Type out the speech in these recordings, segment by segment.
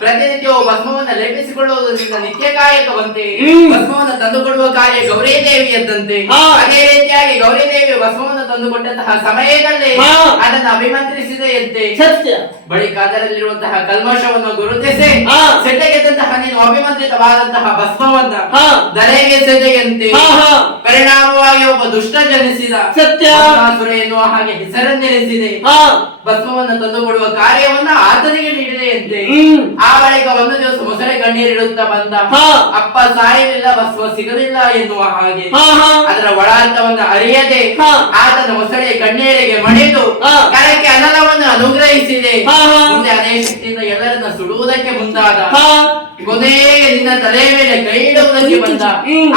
ಪ್ರತಿನಿತ್ಯವೂ ಭಸ್ಮವನ್ನು ಲೇಪಿಸಿಕೊಳ್ಳುವುದು ನಿನ್ನ ನಿತ್ಯ ಕಾಯಕವಂತೆ ಭಸ್ಮವನ್ನು ತಂದುಕೊಡುವ ಕಾರ್ಯ ಗೌರಿ ದೇವಿಯದ್ದಂತೆ. ಅದೇ ರೀತಿಯಾಗಿ ಗೌರಿ ದೇವಿ ಭಸ್ಮವನ್ನು ತಂದುಕೊಟ್ಟಂತಹ ಸಮಯದಲ್ಲಿ ಅದನ್ನು ಅಭಿಮಂತ್ರಿಸಿದೆಯಂತೆ. ಸತ್ಯ. ಬಳಿಕ ಅದರಲ್ಲಿರುವಂತಹ ಕಲ್ಮಶವನ್ನು ಗುರುತಿಸಿ ಸೆಟ್ಟೆಗೆದ್ದಂತಹ ನೀನು ಅಭಿಮಂತ್ರಿತವಾದಂತಹ ಭಸ್ಮವನ್ನ ಧರೆಗೆ ಸೆದೆಯಂತೆ. ಪರಿಣಾಮವಾಗಿ ಒಬ್ಬ ದುಷ್ಟ ಜನಿಸಿದ ಸತ್ಯ ಎನ್ನುವ ಹಾಗೆ ಹೆಸರನ್ನೆನಿಸಿದೆ. ಭಸ್ಮವನ್ನು ತಂದುಕೊಡುವ ಕಾರ್ಯವನ್ನ ಆತನಿಗೆ ನೀಡಿದೆಯಂತೆ. ಆ ಬಳಿಕ ಒಂದು ದಿವಸ ಮೊಸಳೆ ಕಣ್ಣೀರಿಡುತ್ತಾ ಬಂದ. ಅಪ್ಪ ಸಾಯಲಿಲ್ಲ, ಭಸ್ಮ ಸಿಗಲಿಲ್ಲ ಎನ್ನುವ ಹಾಗೆ ಅದರ ಒಳಾರ್ಥವನ್ನ ಅರಿಯದೆ ಆತನ ಮೊಸಳೆ ಕಣ್ಣೀರಿಗೆ ಮಣಿದು ಕರಕ್ಕೆ ಅನಲವನ್ನು ಅನುಗ್ರಹಿಸಿದೆ. ಮುಂದೆ ಅದೇ ಶಕ್ತಿಯಿಂದ ಎಲ್ಲರನ್ನ ಸುಡುವುದಕ್ಕೆ ಮುಂದಾದ. ಕೊನೆಗೆ ನಿನ್ನ ತಲೆ ಮೇಲೆ ಕೈ ಇಡುವುದಕ್ಕೆ ಬಂದ.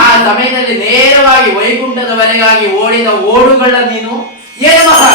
ಆ ಸಮಯದಲ್ಲಿ ನೇರವಾಗಿ ವೈಕುಂಠದವರೆಗಾಗಿ ಓಡಿದ ಓಡುಗಳ ನೀನು ಏನು ಮಹಾ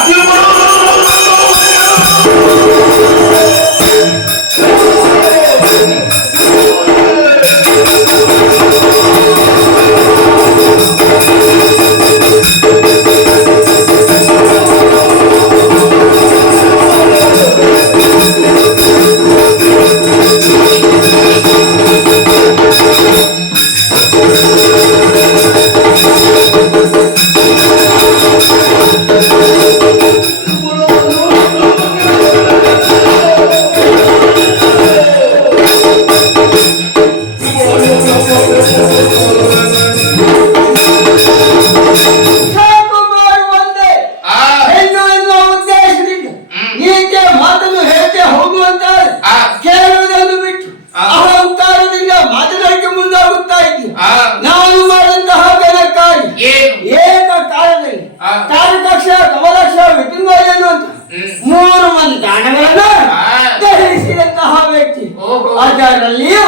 ಅದರಲ್ಲಿಯೂ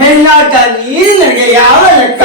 ಹೆಣ್ಣಾಟ ನೀರು ನನಗೆ ಯಾವ ಲೆಕ್ಕ.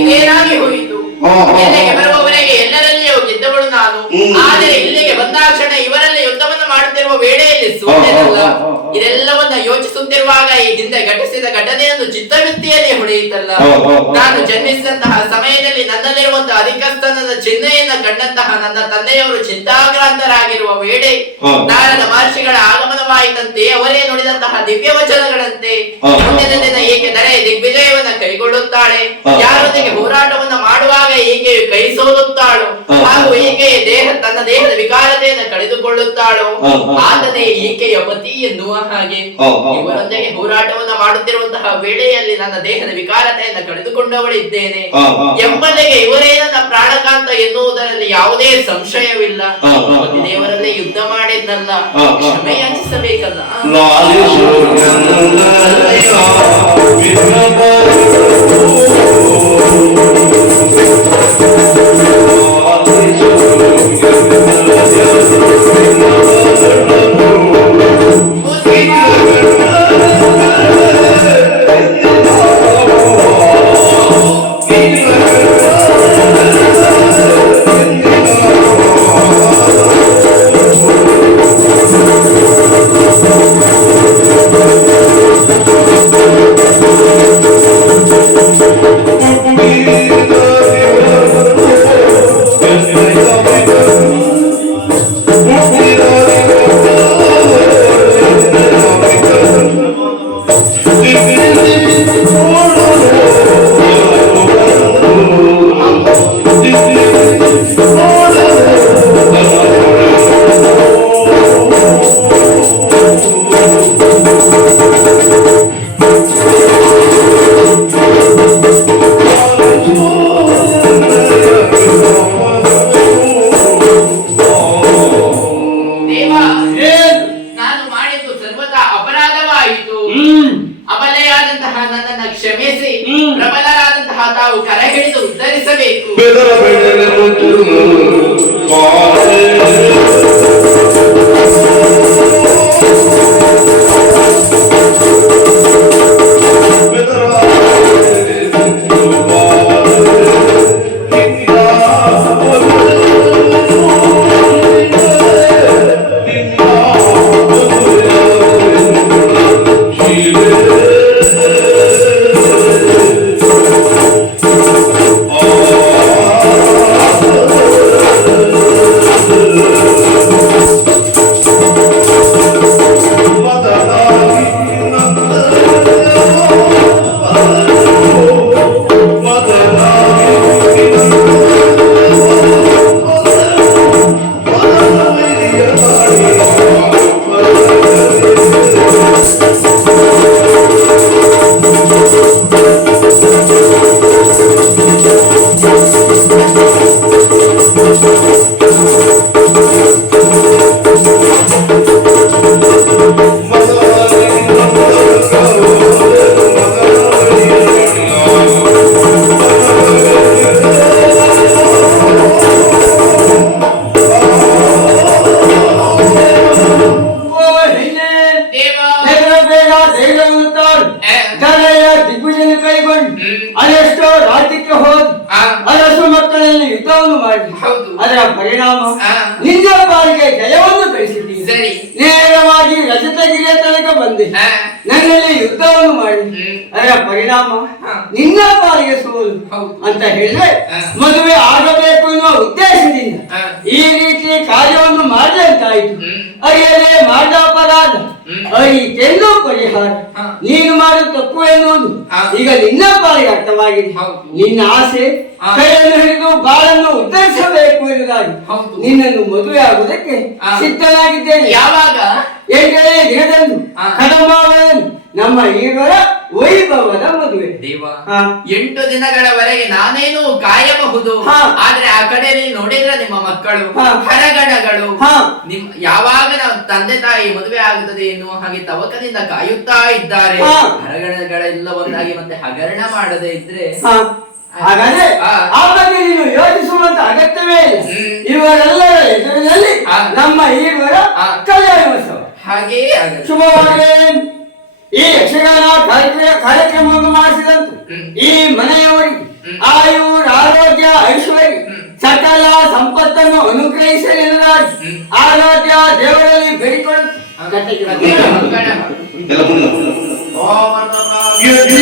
ಇದೇನಾಗಿ ಹೋಯಿತು? ಇಲ್ಲಿಗೆ ಬರುವವರೆಗೆ ಎಲ್ಲರಲ್ಲಿಯೂ ಗೆದ್ದವಳು ನಾನು. ಆದರೆ ಇಲ್ಲಿಗೆ ಬಂದಾಕ್ಷಣ ಇವರಲ್ಲಿ ಯುದ್ಧವನ್ನು ಮಾಡುತ್ತಿರುವ ವೇಳೆಯಲ್ಲಿ ಸುಮ್ಮನೆಲ್ಲ ಇದೆಲ್ಲವನ್ನ ಯೋಚಿಸುತ್ತಿರುವಾಗ ಈ ಹಿಂದೆ ಘಟಿಸಿದ ಘಟನೆಯನ್ನು ಚಿತ್ತವೃತ್ತಿಯಲ್ಲಿ ಹೊಡೆಯಿತಲ್ಲ. ನಾನು ಜನ್ಮಿಸಿದಂತಹ ಸಮಯದಲ್ಲಿ ನನ್ನಲ್ಲಿರುವಂತಹ ಅಧಿಕಸ್ಥಾನದ ಚಿಹ್ನೆಯನ್ನ ಕಂಡಂತಹ ನನ್ನ ತಂದೆಯವರು ಚಿಂತಾಕ್ರಾಂತರಾಗಿರುವ ವೇಳೆ ನಾರದ ಮಹರ್ಷಿಗಳ ಆಗಮನವಾಯಿತಂತೆ ಅವರೇ ನುಡಿದಂತಹ ದಿವ್ಯ ವಚನಗಳಂತೆ ಮುಂದಿನ ದಿನ ಏಕೆಂದರೆ ದಿಗ್ವಿಜಯವನ್ನ ಕೈಗೊಳ್ಳುತ್ತಾಳೆ, ಯಾರೊಂದಿಗೆ ಹೋರಾಟವನ್ನ ಮಾಡುವಾಗ ಈಕೆಯು ಕೈ ಸೋಲುತ್ತಾಳು ಹಾಗೂ ಈಕೆಯ ತನ್ನ ದೇಹದ ವಿಕಾರತೆಯನ್ನು ಕಳೆದುಕೊಳ್ಳುತ್ತಾಳು, ಆತನೇ ಈಕೆಯ ಪತಿ ಎನ್ನುವ ಹಾಗೆ ಇವರೊಂದಿಗೆ ಹೋರಾಟವನ್ನ ಮಾಡುತ್ತಿರುವಂತಹ ವೇಳೆಯಲ್ಲಿ ನನ್ನ ದೇಹದ ವಿಕಾರತೆಯನ್ನು ಕಳೆದುಕೊಂಡವಳಿದ್ದೇನೆ ಎಂಬಲ್ಲಿಗೆ ಇವರೇ ನನ್ನ ಪ್ರಾಣಕಾಂತ ಎನ್ನುವುದರಲ್ಲಿ ಯಾವುದೇ ಸಂಶಯವಿಲ್ಲ. ದೇವರಲ್ಲೇ ಯುದ್ಧ ಮಾಡಿದ್ನಲ್ಲ, ಕ್ಷಮೆ ಯಾಚಿಸಬೇಕಲ್ಲ. ಅಬಲೆಯಾದಂತಹ ನನ್ನನ್ನು ಕ್ಷಮಿಸಿ ಪ್ರಬಲರಾದಂತಹ ತಾವು ಕರ ಹಿಡಿದು ಉದ್ಧರಿಸಬೇಕು. ಅದೆಷ್ಟೋ ರಾಜ್ಯಕ್ಕೆ ಹೋದ್ ಅರಸು ಮಕ್ಕಳಲ್ಲಿ ಯುದ್ಧವನ್ನು ಮಾಡಿ ಅದರ ಪರಿಣಾಮ ನಿನ್ನ ಪಾಲಿಗೆ ಜಯವನ್ನು ಗಳಿಸಿದ್ದೀನಿ. ನೇರವಾಗಿ ರಜತಗಿರಿಯ ತನಕ ಬಂದೆ, ನನ್ನಲ್ಲಿ ಯುದ್ಧವನ್ನು ಮಾಡಿ ಅದರ ಪರಿಣಾಮ ನಿನ್ನ ಪಾಲಿಗೆ ಸೋಲು ಅಂತ ಹೇಳಿದ್ರೆ ಮದುವೆ ಆಗಬೇಕು ಎನ್ನುವ ಉದ್ದೇಶದಿಂದ ಈ ರೀತಿ ಕಾರ್ಯವನ್ನು ಮಾಡದಂತಾಯಿತು. ಅರಿಯಲೇ ಮಾಡಿದ ಅಪರಾಧ ಅರಿತೆಂದು ಪರಿಹಾರ, ನೀನು ಮಾಡುತ್ತ ತಪ್ಪು ಎನ್ನುವುದು ಹಾ. ಈಗ ನಿನ್ನ ಪಾಲಿಗೆ ಅರ್ಥವಾಗಿದೆ. ಹೌದು. ನಿನ್ನ ಆಸೆ ಹಾ. ಕೈಯನ್ನು ಹಿಡಿದು ಬಾಳನ್ನು ಉದ್ಧರಿಸಬೇಕು ಎನ್ನುವುದಾಗಿ ಹೌದು. ನಿನ್ನನ್ನು ಮದುವೆ ಆಗುವುದಕ್ಕೆ ಹಾ. ಸಿದ್ಧನಾಗಿದ್ದೇನೆ. ಯಾವಾಗ 8ನೇ ದಿನದಂದು ಹಾ. ಕದಮಾವಳನ್ನು ನಮ್ಮ ಈವರ ವೈಭವದ ಮದುವೆ. ದೇವ ಹಾ. 8 ದಿನಗಳವರೆಗೆ ನಾನೇನು ಕಾಯಬಹುದು, ಹಾ. ಆದ್ರೆ ಆ ಕಡೆಯಲ್ಲಿ ನೋಡಿದ್ರೆ ನಿಮ್ಮ ಮಕ್ಕಳು ಹಾ. ಹರಗಣಗಳು ಹಾ. ಯಾವಾಗ ನಾವು ತಂದೆ ತಾಯಿ ಮದುವೆ ಆಗುತ್ತದೆ ಎನ್ನುವ ಹಾಗೆ ತವಕದಿಂದ ಕಾಯುತ್ತಾ ಇದ್ದಾರೆ. ಹಾ. ಹರಗಣಗಳೆಲ್ಲ ಒಂದಾಗಿ ಮತ್ತೆ ಹಗರಣ ಮಾಡದೇ ಇದ್ರೆ ಹಾ. ಹಾಗಾದ್ರೆ ಹಾ. ಆ ಬಗ್ಗೆ ನೀನು ಯೋಚಿಸುವಂತ ಅಗತ್ಯವೇ ಇಲ್ಲ. ಹ್ಮ್. ಇವರೆಲ್ಲರ ಎದುರಿನಲ್ಲಿ ಹಾ. ನಮ್ಮ ಈವರ ಹಾ. ಕಲ್ಯಾಣೋತ್ಸವ ಹಾಗೇ ಆಗಲಿ. ಶುಭವಾಗಲಿ. ಈ ಯಕ್ಷಗಾನ ಕಾರ್ಯಕ್ರಮವನ್ನು ಮಾಡಿಸಿದಂತು ಹ್ಮ್. ಈ ಮನೆಯವರಿಗೆ ಹ್ಮ್. ಆಯುರ್ ಆರೋಗ್ಯ ಐಶ್ವರ್ಯ ಹ್ಮ್. ಸಕಲ ಸಂಪತ್ತನ್ನು ಅನುಗ್ರಹಿಸಲಿರುವುದಾಗಿ ಹ್ಮ್. ಆರಾಧ್ಯ ದೇವರಲ್ಲಿ ಬೇಡಿಕೊಳ್ಳು. ಮಂಗಳ. ಎಲ್ಲ ಮುಂದೆ ಓಂ ನಮಃ ಯಜ್ಞ